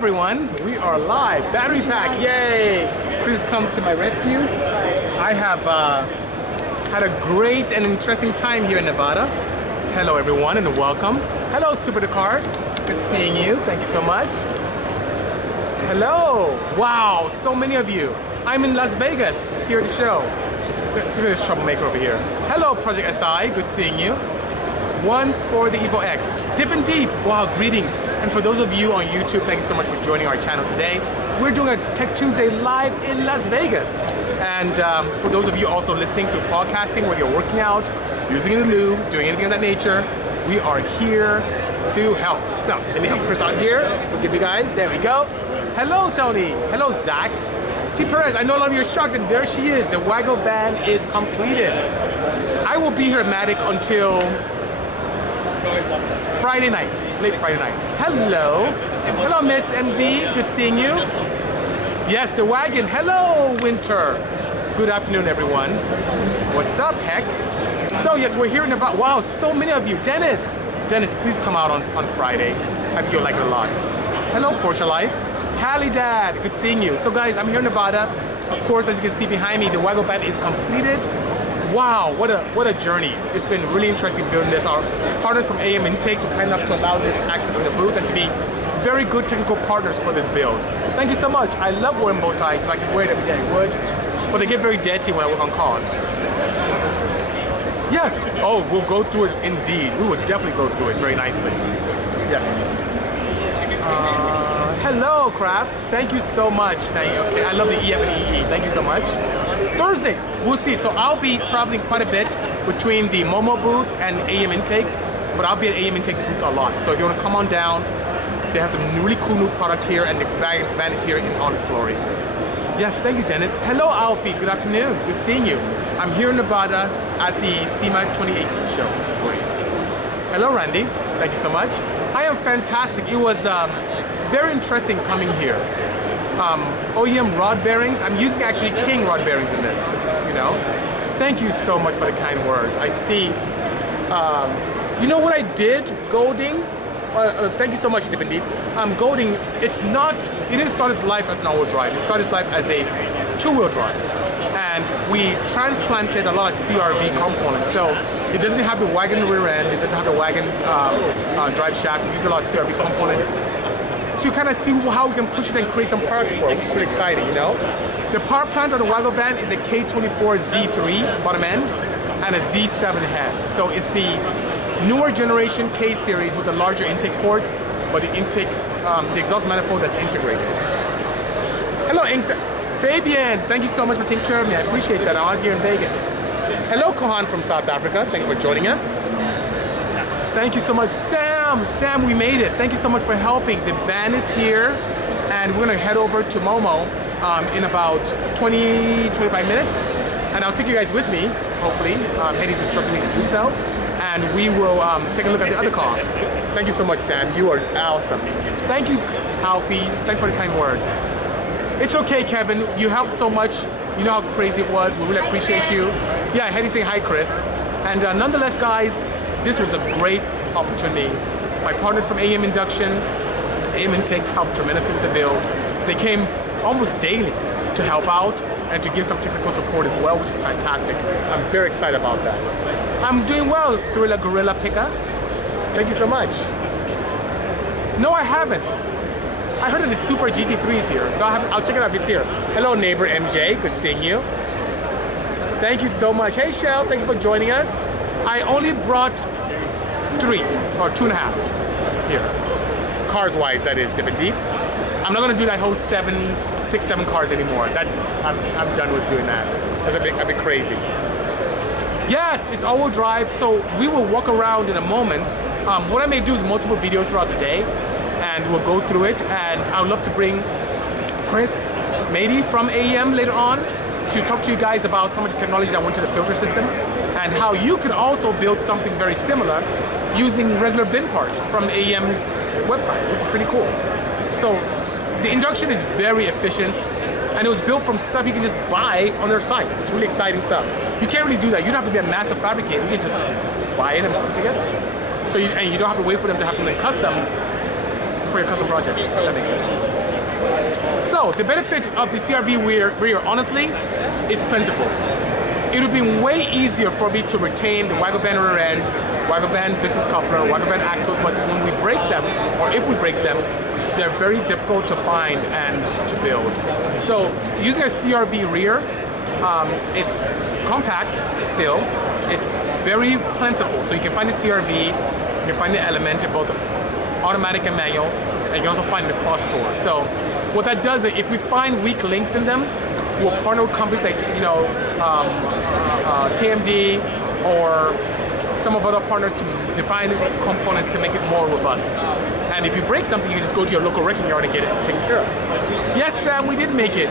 everyone, we are live. Battery pack, yay! Chris has come to my rescue. I have had a great and interesting time here in Nevada. Hello everyone and welcome. Hello Super Dakar, good seeing you, thank you so much. Hello, wow, so many of you. I'm in Las Vegas, here at the show. Look at this troublemaker over here. Hello Project SI, good seeing you. One for the Evo X. Dip and Deep, wow, greetings. And for those of you on YouTube, thank you so much for joining our channel today. We're doing a Tech Tuesday live in Las Vegas. And for those of you also listening to podcasting, whether you're working out, using the lube, doing anything of that nature, we are here to help. So, let me help Chris out here. Forgive me guys, there we go. Hello Tony, hello Zach. See Perez, I know a lot of you are shocked, and there she is. The Wagon van is completed. I will be here at Matic until Friday night, late Friday night. Hello. Hello, Miss MZ. Good seeing you. Yes, the wagon. Hello, Winter. Good afternoon, everyone. What's up, heck? So, yes, we're here in Nevada. Wow, so many of you. Dennis. Dennis, please come out on Friday. I think you'll like it a lot. Hello, Porsche Life. Cali Dad. Good seeing you. So, guys, I'm here in Nevada. Of course, as you can see behind me, the wagon van is completed. Wow, what a journey. It's been really interesting building this. Our partners from AM Intakes were kind enough to allow this access in the booth and to be very good technical partners for this build. Thank you so much. I love wearing bow ties. If I could wear it every day, I would. But they get very dirty when I work on cars. Yes, oh, we'll go through it indeed. We will definitely go through it very nicely. Yes. Hello, Crafts. Thank you so much. Okay, I love the EF and EE. Thank you so much. Thursday, we'll see. So I'll be traveling quite a bit between the Momo booth and AM Intakes, but I'll be at AM Intakes booth a lot. So if you want to come on down, they have some really cool new products here, and the van is here in all its glory. Yes, thank you, Dennis. Hello, Alfie. Good afternoon. Good seeing you. I'm here in Nevada at the SEMA 2018 show, which is great. Hello, Randy. Thank you so much. I am fantastic. It was very interesting coming here. OEM rod bearings. I'm using actually King rod bearings in this, you know. Thank you so much for the kind words. I see, you know what I did, Golding? Thank you so much, Dip and Deep. Golding, it didn't start its life as an all-wheel drive. It started its life as a two-wheel drive. And we transplanted a lot of CRV components. So it doesn't have the wagon rear end, it doesn't have the wagon drive shaft. We use a lot of CRV components to kind of see how we can push it and create some products for it, which is pretty exciting, you know? The power plant on the wagon van is a K24 Z3 bottom end and a Z7 head. So it's the newer generation K series with the larger intake ports, but the intake, the exhaust manifold that's integrated. Hello, Fabian, thank you so much for taking care of me. I appreciate that. I'm out here in Vegas. Hello, Kohan from South Africa. Thank you for joining us. Thank you so much, Sam. Sam, we made it. Thank you so much for helping. The van is here, and we're gonna head over to Momo in about 20-25 minutes, and I'll take you guys with me, hopefully. Eddie's instructed me to do so, and we will take a look at the other car. Thank you so much, Sam. You are awesome. Thank you, Alfie. Thanks for the kind words. It's okay, Kevin. You helped so much. You know how crazy it was. We really appreciate you. Yeah, Eddie's saying hi, Chris. And nonetheless, guys, this was a great opportunity. My partners from AM Induction, AM Intakes helped tremendously with the build. They came almost daily to help out and to give some technical support as well, which is fantastic. I'm very excited about that. I'm doing well, Gorilla Pika. Thank you so much. No, I haven't. I heard of the Super GT3s here. I'll check it out if it's here. Hello, neighbor MJ. Good seeing you. Thank you so much. Hey, Shell. Thank you for joining us. I only brought 3 or 2.5 here. Cars-wise, that is, Dip and Deep. I'm not gonna do that whole 6, 7 cars anymore. I'm done with doing that. That's a bit crazy. Yes, it's all-wheel drive, so we will walk around in a moment. What I may do is multiple videos throughout the day, and we'll go through it. And I would love to bring Chris Mady from AEM later on to talk to you guys about some of the technology that went to the filter system and how you can also build something very similar using regular bin parts from AEM's website, which is pretty cool. So the induction is very efficient, and it was built from stuff you can just buy on their site. It's really exciting stuff. You can't really do that. You don't have to be a massive fabricator. You can just buy it and put it together. So you don't have to wait for them to have something custom for your custom project, if that makes sense. So the benefit of the CRV rear, honestly, is plentiful. It would be way easier for me to retain the wagon band rear end, wagon band business coupler, wagon band axles, but when we break them, or if we break them, they're very difficult to find and to build. So using a CRV rear, it's compact still, it's very plentiful. So you can find the CRV, you can find the element in both automatic and manual, and you can also find the cross store. So what that does is if we find weak links in them, we'll partner with companies like, you know, KMD or some of other partners to define components to make it more robust. And if you break something, you just go to your local wrecking yard and get it taken care of. Yes, Sam, we did make it.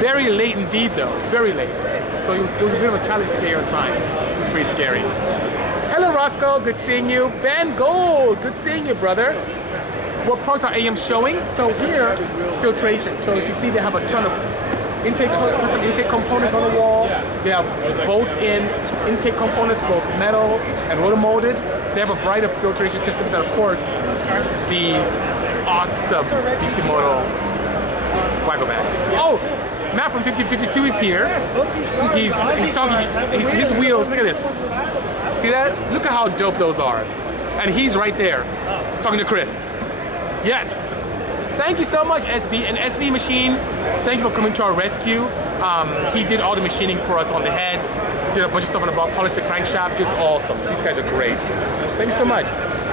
Very late indeed, though. Very late. So it was a bit of a challenge to get here on time. It was pretty scary. Hello, Roscoe. Good seeing you. Ben Gold. Good seeing you, brother. What pros are AM showing? So here, filtration. So if you see, they have a ton of custom intake components on the wall. They have bolt-in intake components, both metal and rotor-molded. They have a variety of filtration systems, and of course, the awesome Bisimoto wagon band. Oh, Matt from 1552 is here. He's talking. His wheels. Look at this. See that? Look at how dope those are. And he's right there, talking to Chris. Yes. Thank you so much, SB. And SB Machine, thank you for coming to our rescue. He did all the machining for us on the heads, did a bunch of stuff on the ball, polished the crankshaft. It was awesome. These guys are great. Thank you so much.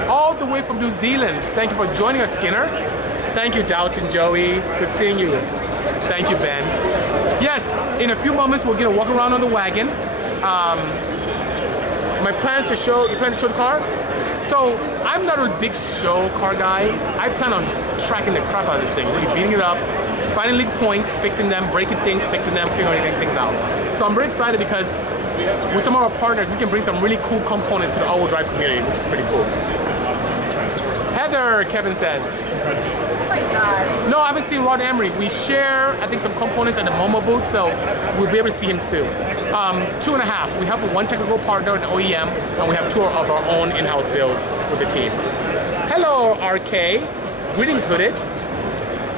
All the way from New Zealand, thank you for joining us, Skinner. Thank you, Doughton Joey. Good seeing you. Thank you, Ben. Yes, in a few moments, we'll get a walk around on the wagon. My plans to show, you plan to show the car? So I'm not a big show car guy. I plan on tracking the crap out of this thing, really beating it up, finding leak points, fixing them, breaking things, fixing them, figuring things out. So I'm very excited because with some of our partners, we can bring some really cool components to the all-wheel drive community, which is pretty cool. Heather, Kevin says. Oh my God. No, I haven't seen Rod Emery. We share, I think, some components at the Momo booth, so we'll be able to see him soon. 2.5. We have one technical partner, an OEM, and we have 2 of our own in-house builds with the team. Hello, RK. Greetings, Hooded.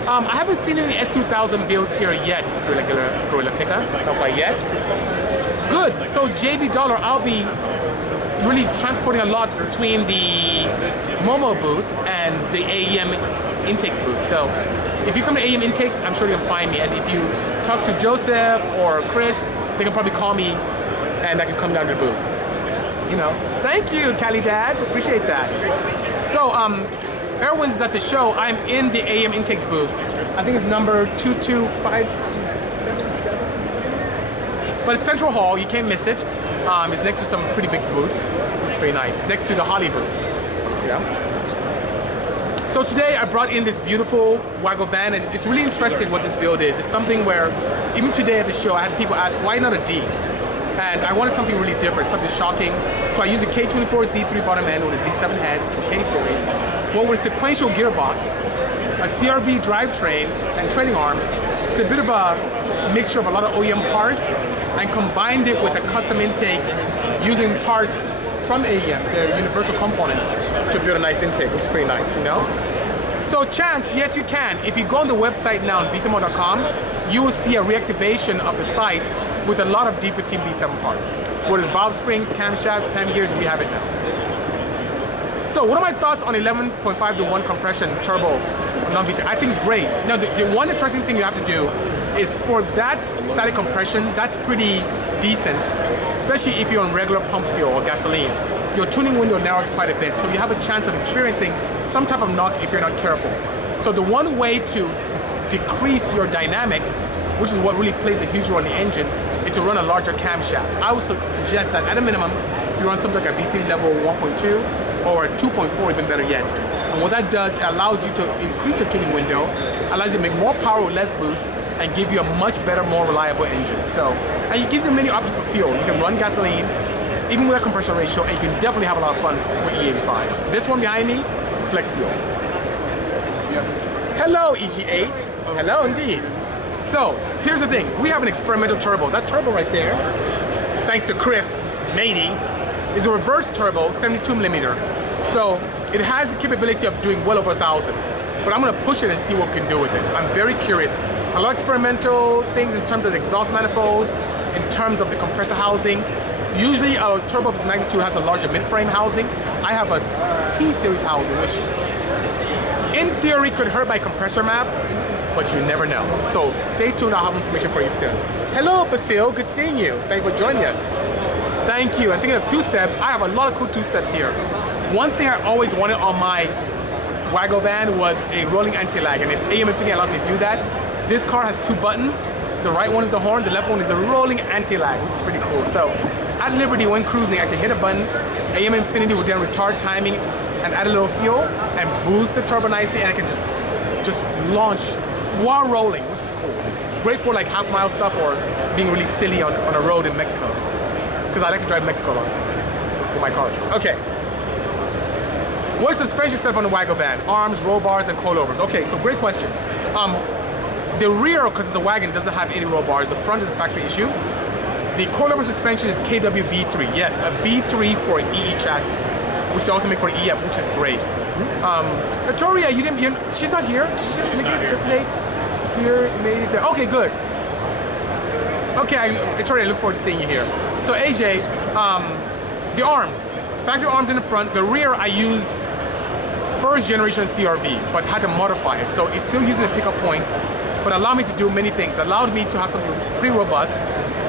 I haven't seen any S2000 builds here yet, Gorilla Picker. Not quite yet. Good. So JB Dollar, I'll be really transporting a lot between the Momo booth and the AEM intakes booth. So if you come to AEM intakes, I'm sure you'll find me. And if you talk to Joseph or Chris, they can probably call me and I can come down to the booth. You know. Thank you, Cali Dad. Appreciate that. So Erwin's is at the show. I'm in the AEM intakes booth. I think it's number 22577. But it's Central Hall, you can't miss it. It's next to some pretty big booths, which is very nice. Next to the Holly booth. Yeah. So today I brought in this beautiful wagon van, and it's really interesting what this build is. It's something where, even today at the show, I had people ask, why not a D? And I wanted something really different, something shocking. So I used a K24 Z3 bottom end with a Z7 head, so K-series. One with a sequential gearbox, a CRV drivetrain, and trailing arms. It's a bit of a mixture of a lot of OEM parts, and combined it with a custom intake using parts from AEM, their universal components, to build a nice intake, which is pretty nice, you know? So Chance, yes you can. If you go on the website now on bisimoto.com, you will see a reactivation of the site with a lot of D15 B7 parts. Whether it's valve springs, camshafts, cam gears, we have it now. So what are my thoughts on 11.5 to 1 compression turbo non-VTEC? I think it's great. Now the one interesting thing you have to do is for that static compression, that's pretty decent, especially if you're on regular pump fuel or gasoline. Your tuning window narrows quite a bit, so you have a chance of experiencing some type of knock if you're not careful. So the one way to decrease your dynamic, which is what really plays a huge role in the engine, is to run a larger camshaft. I would suggest that at a minimum, you run something like a BC level 1.2 or a 2.4, even better yet. And what that does, it allows you to increase your tuning window, allows you to make more power with less boost, and give you a much better, more reliable engine. So, and it gives you many options for fuel. You can run gasoline, even with a compression ratio, and you can definitely have a lot of fun with E85. This one behind me, flex fuel. Yes. Hello, EG8. Hello, indeed. So, here's the thing. We have an experimental turbo. That turbo right there, thanks to Chris Matey, is a reverse turbo, 72 millimeter. So, it has the capability of doing well over 1,000. but I'm gonna push it and see what we can do with it. I'm very curious. A lot of experimental things in terms of the exhaust manifold, in terms of the compressor housing. Usually a turbo of 92 has a larger mid-frame housing. I have a T-series housing, which in theory could hurt my compressor map, but you never know. So stay tuned, I'll have information for you soon. Hello, Basil, good seeing you. Thank you for joining us. Thank you. And thinking of two-step, I have a lot of cool two-steps here. One thing I always wanted on my Wago van was a rolling anti-lag, and AM Infinity allows me to do that. This car has two buttons. The right one is the horn, the left one is a rolling anti-lag, which is pretty cool. So at Liberty, when cruising, I can hit a button, AM Infinity will then retard timing and add a little fuel and boost the turbo nicely, and I can just launch while rolling, which is cool. Great for like half-mile stuff or being really silly on a road in Mexico, because I like to drive Mexico a lot with my cars. Okay. What's the suspension setup on the Wago van? Arms, roll bars, and coilovers. Okay, so great question. The rear, because it's a wagon, doesn't have any roll bars. The front is a factory issue. The coilover suspension is KW V3. Yes, a V3 for an EE chassis, which they also make for EF, which is great. Victoria, she's not here. She's just late here, made it there. Okay, good. Okay, Victoria, I look forward to seeing you here. So AJ, the arms, factory arms in the front. The rear, I used first generation CRV, but had to modify it. So it's still using the pickup points, but allowed me to do many things. Allowed me to have something pretty robust,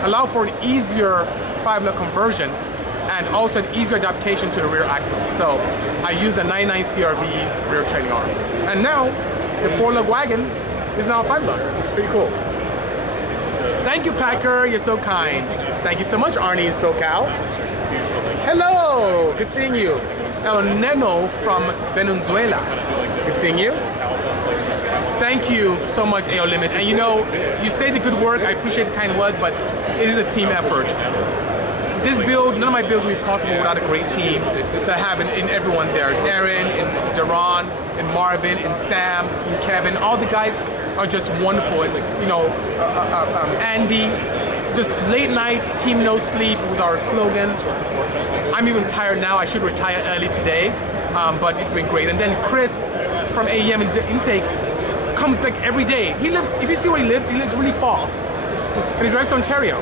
allowed for an easier 5-lug conversion, and also an easier adaptation to the rear axle. So I use a 99 CRV rear training arm. And now the 4-lug wagon is now a 5-lug. It's pretty cool. Thank you, Packer, you're so kind. Thank you so much, Arnie SoCal. Hello, good seeing you. El Neno from Venezuela. Good seeing you. Thank you so much, AO Limit. And you know, you say the good work, I appreciate the kind words, but it is a team effort. This build, none of my builds would be possible without a great team that I have in everyone there. In Aaron, in Duran, in Marvin, in Sam, in Kevin. All the guys are just wonderful. And, you know, Andy, just late nights, team no sleep was our slogan. I'm even tired now. I should retire early today, but it's been great. And then Chris from AEM Intakes comes like every day. He lives, if you see where he lives really far. And he drives to Ontario.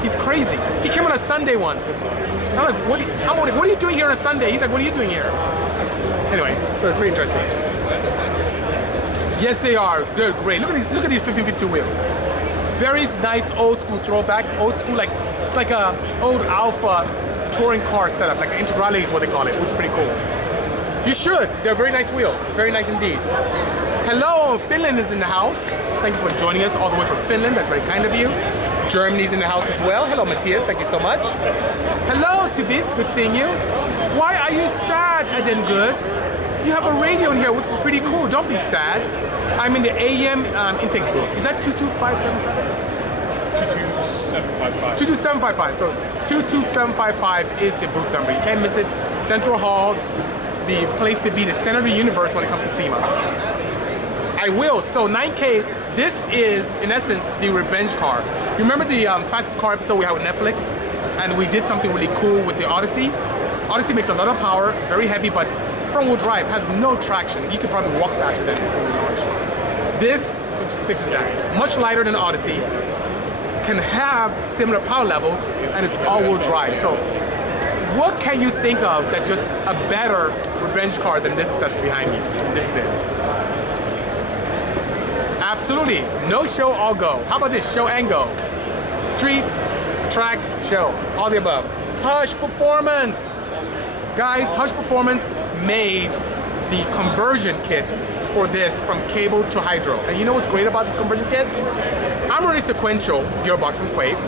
He's crazy. He came on a Sunday once. I'm like, what are you doing here on a Sunday? He's like, what are you doing here? Anyway, so it's really interesting. Yes, they are. They're great. Look at these 1552 wheels. Very nice old school throwback. Old school, like it's like a old Alpha touring car setup, like Integrale is what they call it, which is pretty cool. You should. They're very nice wheels. Very nice indeed. Hello, Finland is in the house. Thank you for joining us all the way from Finland. That's very kind of you. Germany's in the house as well. Hello, Matthias. Thank you so much. Hello, Tubis. Good seeing you. Why are you sad, Eden Good? You have a radio in here, which is pretty cool. Don't be sad. I'm in the AM intakes booth. Is that 22577? 22755. So 22755 is the booth number. You can't miss it. Central Hall, the place to be, the center of the universe when it comes to SEMA. I will. So 9K, this is, in essence, the revenge car. You remember the fastest car episode we had with Netflix? And we did something really cool with the Odyssey. Odyssey makes a lot of power, very heavy, but front-wheel drive has no traction. You could probably walk faster than it when we launch. This fixes that. Much lighter than Odyssey, can have similar power levels, and it's all-wheel drive. So what can you think of that's just a better revenge car than this that's behind me? This is it. Absolutely. No show, all go. How about this? Show and go. Street, track, show. All the above. Hush Performance. Guys, Hush Performance made the conversion kit for this from cable to hydro. And you know what's great about this conversion kit? I'm running sequential gearbox from Quave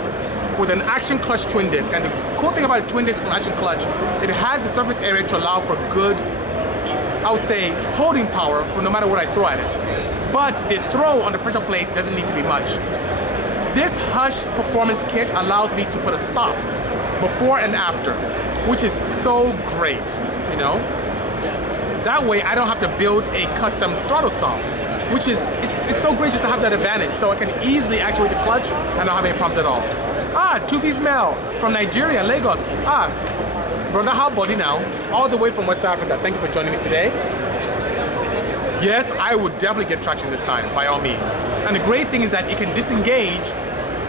with an action clutch twin disc. And the cool thing about a twin disc from action clutch, it has the surface area to allow for good, I would say, holding power for no matter what I throw at it. But the throw on the pressure plate doesn't need to be much. This Hush Performance kit allows me to put a stop before and after, which is so great, you know? That way I don't have to build a custom throttle stop, which is, it's so great just to have that advantage. So I can easily actuate the clutch and not have any problems at all. Ah, Tubi's Mel from Nigeria, Lagos. Ah, brother, how body now? All the way from West Africa. Thank you for joining me today. Yes, I would definitely get traction this time, by all means. And the great thing is that it can disengage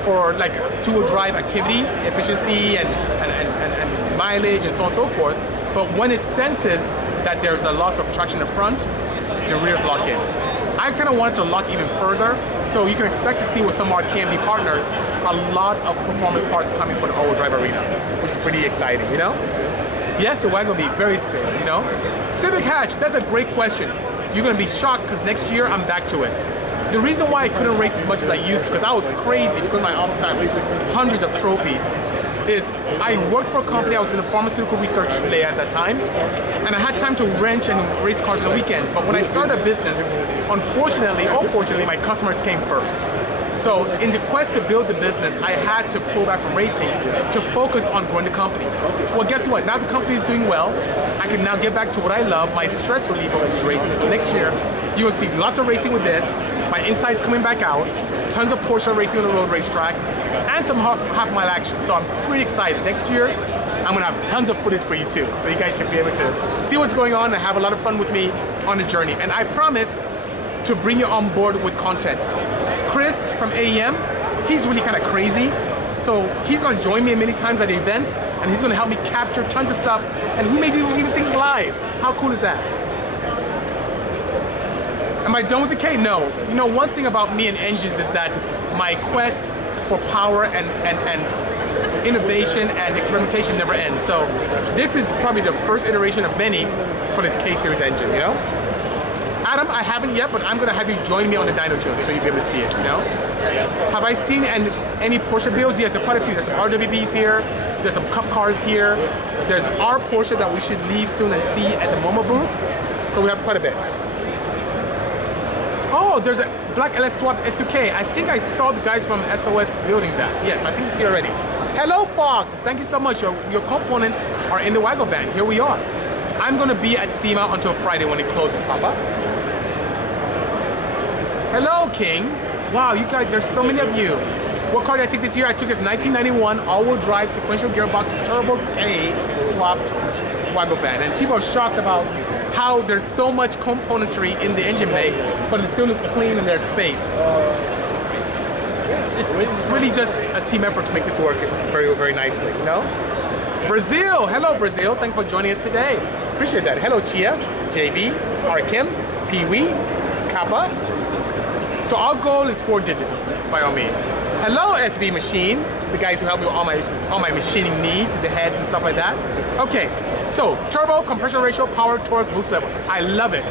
for like two-wheel drive activity, efficiency, and mileage, and so on and so forth. But when it senses that there's a loss of traction in the front, the rears lock in. I kind of wanted to lock even further, so you can expect to see with some of our KMD partners a lot of performance parts coming from the all-wheel drive arena, which is pretty exciting, you know? Yes, the wagon will be very safe, you know? Civic hatch, that's a great question. You're gonna be shocked because next year I'm back to it. The reason why I couldn't race as much as I used to, because I was crazy, because my office I have hundreds of trophies, is I worked for a company, I was in a pharmaceutical research layer at that time, and I had time to wrench and race cars on the weekends. But when I started a business, unfortunately or fortunately, my customers came first. So in the quest to build the business, I had to pull back from racing to focus on growing the company. Well, guess what? Now the company is doing well. I can now get back to what I love, my stress reliever, which is racing. So next year, you will see lots of racing with this, my insights coming back out, tons of Porsche racing on the road racetrack, and some half-mile action. So I'm pretty excited. Next year, I'm gonna have tons of footage for you too. So you guys should be able to see what's going on and have a lot of fun with me on the journey. And I promise to bring you on board with content. Chris from AEM, he's really kind of crazy. So he's gonna join me many times at the events, and he's gonna help me capture tons of stuff, and we may do even things live. How cool is that? Am I done with the K? No. You know, one thing about me and engines is that my quest for power and innovation and experimentation never ends. So this is probably the first iteration of many for this K-Series engine, you know? Adam, I haven't yet, but I'm gonna have you join me on the dyno tune so you'll be able to see it, you know? Have I seen any Porsche builds? Yes, there are quite a few. There's some RWBs here, there's some cup cars here, there's our Porsche that we should leave soon and see at the Momo booth. So we have quite a bit. Oh, there's a black LS Swap S2K. I think I saw the guys from SOS building that. Yes, I think it's here already. Hello, Fox. Thank you so much. Your components are in the wagon van. Here we are. I'm going to be at SEMA until Friday when it closes, Papa. Hello, King. Wow, you guys, there's so many of you. What car did I take this year? I took this 1991 all-wheel drive sequential gearbox turbo K swapped wagon van. And people are shocked about how there's so much componentry in the engine bay, but it still looks clean in their space. It's really just a team effort to make this work very, very nicely, you know? Brazil, hello Brazil, thanks for joining us today. Appreciate that. Hello Chia, JB, Arkim, Pee-wee, Kappa. So our goal is 4 digits, by all means. Hello SB Machine, the guys who help me with all my machining needs, the heads and stuff like that. Okay, so turbo, compression ratio, power, torque, boost level. I love it.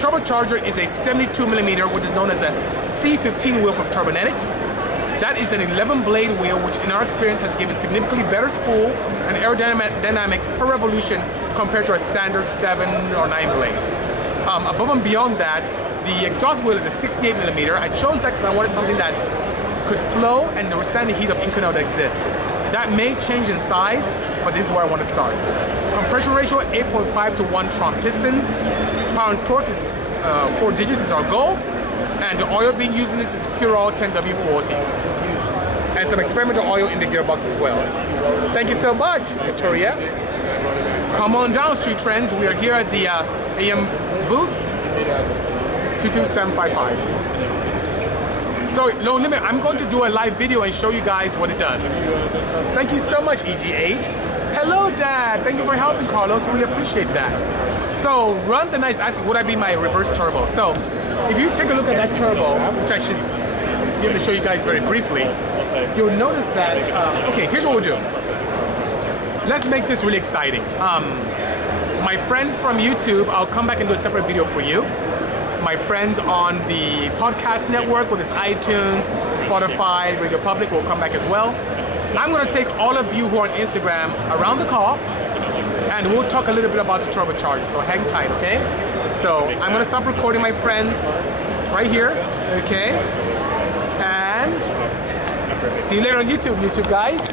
Turbocharger is a 72mm, which is known as a C15 wheel from Turbonetics. That is an 11-blade wheel, which in our experience has given significantly better spool and aerodynamics per revolution compared to a standard 7 or 9 blade. Above and beyond that, the exhaust wheel is a 68mm. I chose that because I wanted something that could flow and withstand the heat of Inconel that exists. That may change in size, but this is where I want to start. Compression ratio 8.5 to 1 Tron pistons. Power and torque is 4 digits is our goal. And the oil being used in this is Pure Oil 10W40. And some experimental oil in the gearbox as well. Thank you so much, Victoria. Come on down, Street Trends. We are here at the AM booth, 22755. So, Low Limit, I'm going to do a live video and show you guys what it does. Thank you so much, EG8. Hello, Dad. Thank you for helping, Carlos. Really appreciate that. So, Run the Night's asking, would I be my reverse turbo? So, if you take a look at that turbo, which I should be able to show you guys very briefly, you'll notice that, okay, here's what we'll do. Let's make this really exciting. My friends from YouTube, I'll come back and do a separate video for you. My friends on the podcast network, whether it's iTunes, Spotify, Radio Public, will come back as well. I'm going to take all of you who are on Instagram around the car, and we'll talk a little bit about the turbocharger, so hang tight, okay? So I'm going to stop recording, my friends, right here, okay? And see you later on YouTube, guys.